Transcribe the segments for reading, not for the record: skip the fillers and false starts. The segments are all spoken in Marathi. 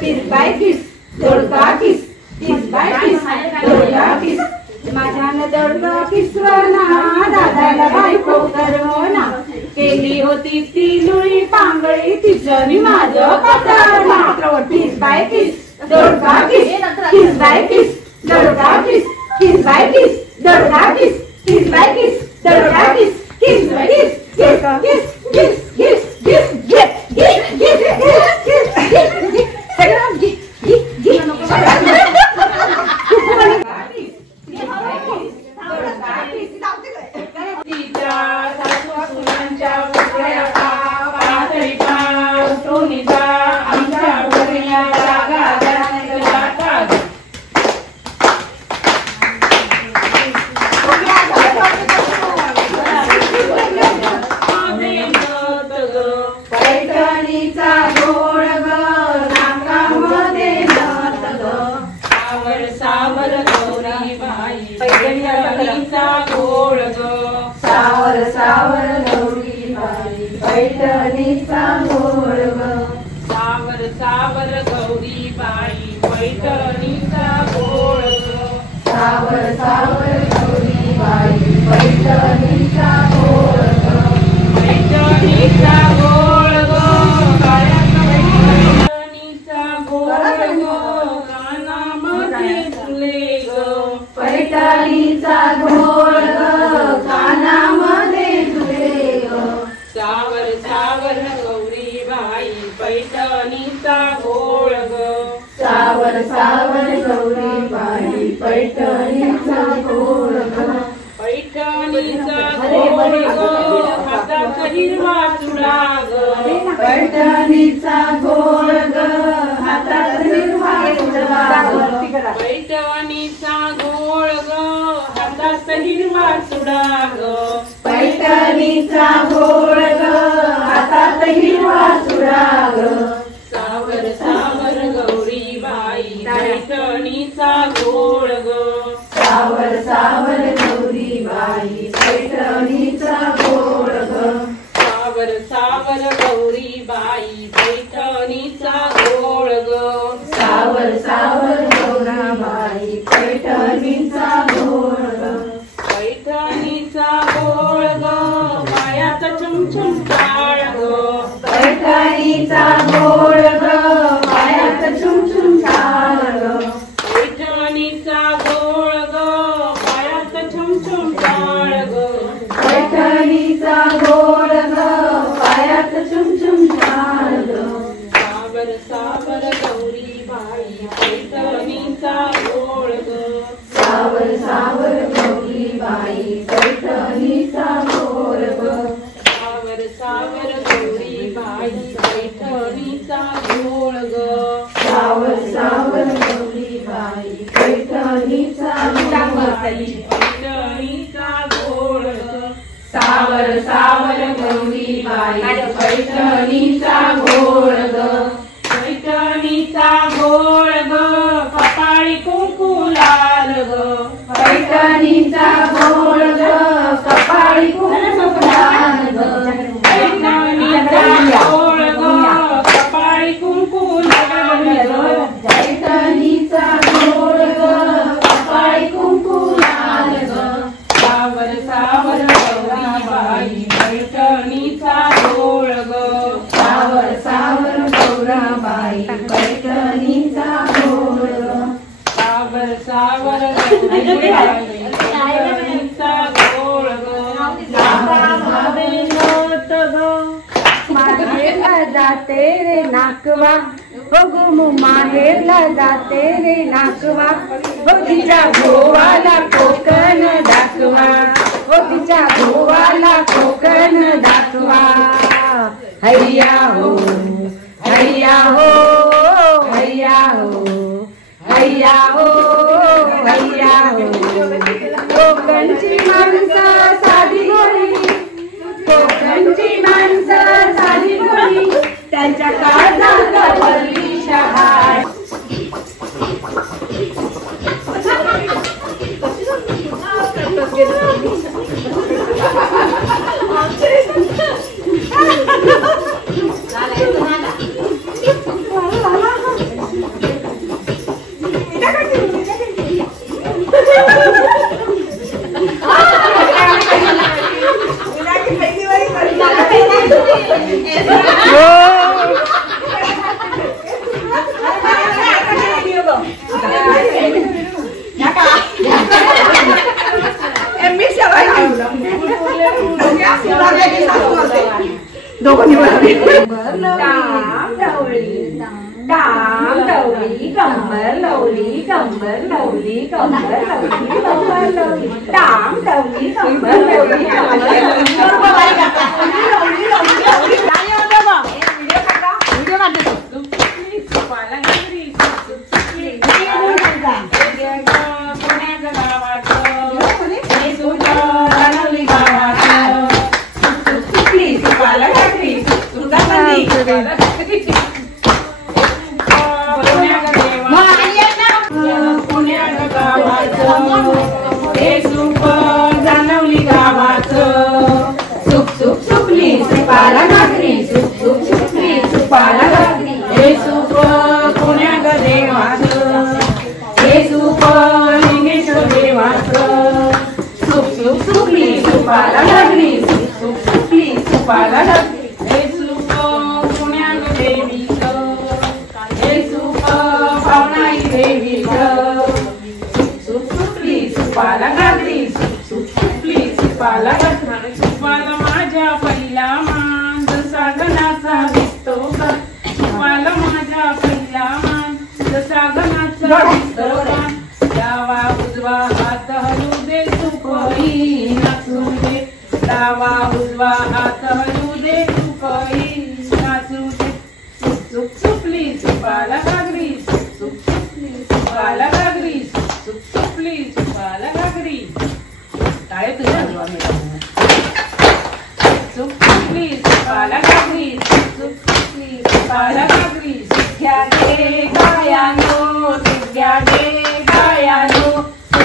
किस बाय किस दोडका किस किस बाय किस दोडका किस माझ्यानं दोडका किसवना दादाला बायको करवना केली होती ती लुळी पांगळी तिचं मी माझं कतरना किस बाय किस दोडका किस किस बाय किस दोडका किस किस बाय किस दोडका किस किस बाय किस दोडका किस किस बाय किस किस किस किस किस किस पैठणीचा घोळ ग सावर सावर गौरी बाई पैठणीचा घोळ ग सावर सावर गौरी बाई पैठणीचा घोळ ग पैठणीचा घोळ ग पैठणीचा घोळ ग कानामध्ये फुले ग पैठणीचा घोळ ग कानामध्ये फुले ग सावर सावर गौरी बाई पैठणीचा घोळ ग सावर सावर गौरी बाई पैठणीचा घोळ ग पैठणीचा घोळ ग हातात हिरवा चुडा ग पैठणीचा घोळ ग हातात हिरवा चुडा ग पैठणीचा घोळ ग हातात हिरवा चुडा ग पैठणीचा घोळ ग हातात हिरवा चुडा ग सावर सावर गौरी बाई पैठणीचा घोळ ग सावर सावर गौरी बाई पैठणीचा घोळ ग सावर सावर गौरी बाई पैठणीचा घोळ ग सावर सावर गौरी बाई पैठणीचा घोळ ग पैठणीचा घोळ ग पायात चमचम टाळ ग पैठणीचा घोळ ग पायात चमचम टाळ ग पैठणीचा घोळ ग पायात चमचम टाळ ग पैठणीचा घोळ ग पायात चमचम टाळ ग सावर सावर गौरी बाई पैठणीचा घोळ ग सावर सावर गौरी बाई पैठणीचा घोळ ग सावर सावर गौरी बाई पैठणीचा घोळ ग सावर सावर गौरी बाई पैठणीचा पैठणीचा घोळ ग सावर सावर गौरी बाई पैठणीचा घोळ ग पैठणीचा घोळ ग कपाळी कुंकू लाल ग पैठणीचा घोळ ग कपाळी कुंकू लाल ग पैठणीचा घोळ ग कपाळी कुंकू लाल ग पैठणीचा घोळ ग कपाळी कुंकू लाल ग सावर सावर गौरी बाई पैठणीचा घोळ ग सावर सावर गौरा बाई पैठणीचा घोळ ग सावर सावर गौरी बाई पैठणीचा घोळ ग माहेरला जाते रे नाकवा बघू माहेरला जाते रे नाकवा तिच्या गोवाला कोकण दाखवा तिच्या गोवाला कोकण दाखवा हैया हो हैया हो हैया हो हैया हो हैया हो कोकणची माणसं साधी गोरी कोकणची माणसं साधी गोरी त्यांच्या काळजात भरली शहाळ कंबर लवली टाम लवली कंबर लवली कंबर लवली कंबर लवली कंबर लवली टाम लवली कंबर लवली माझ्या पहिला मान जसा गणाचा दिसतो का सुपाला माझ्या पहिला मान जसा गणाचा दिसतो का डावा उजवा हात हलू दे सुपई नाचू दे डावा उजवा हात हलू दे सुपई नाचू दे सुप सुपली सुपाला घागरी सुप सुपली सुपाला घागरी सुप सुपली सुपाला घागरी काय तुझ्या सुपली सुपाला घागरी सुपली सुपाला घागरी सिद्ध्या दे गायानो सिद्ध्या दे गायानो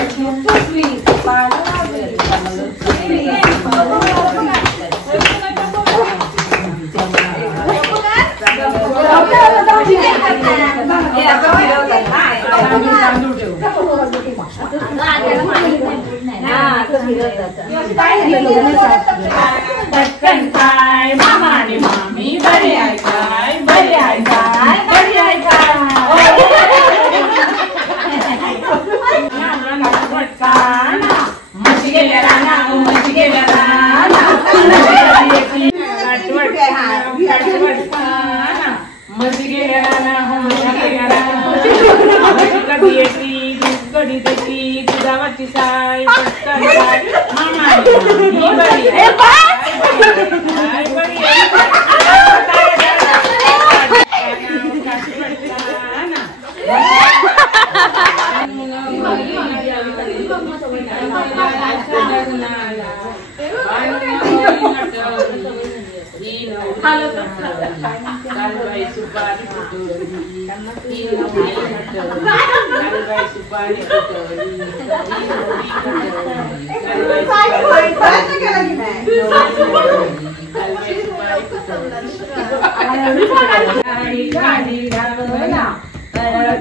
सुपली सुपाला घागरी सुपली पटकन काय मामा आणि मामी बरे आहे काय बरे आहे काय बरे आहे काय मशी गेल्या राना मशी गेल्या राना मशी गेल्या राना मशी गेल्या राना कधी येती दूध कधी देती दुधावरची साय पटकन काय मामा आणि मामी बरी आहे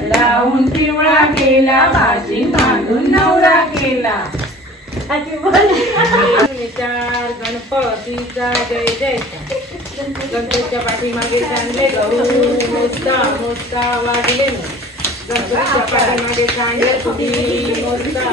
लावून पिवळा केला भाजी बांधून नवरा केला विचार गणपतीचा जय जय गणपतीच्या पाठीमागे चांगले गहू मोजता मोजता वाढले गणपतीच्या पाठीमागे चांगले कुठी मोजता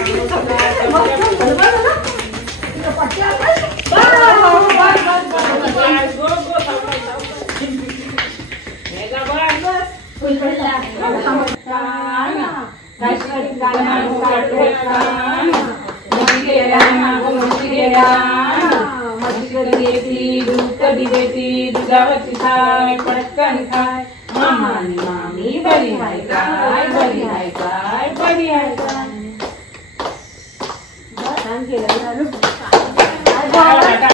दुधावरची साय पटकन खाय मामा आणि मामी बरी आहे का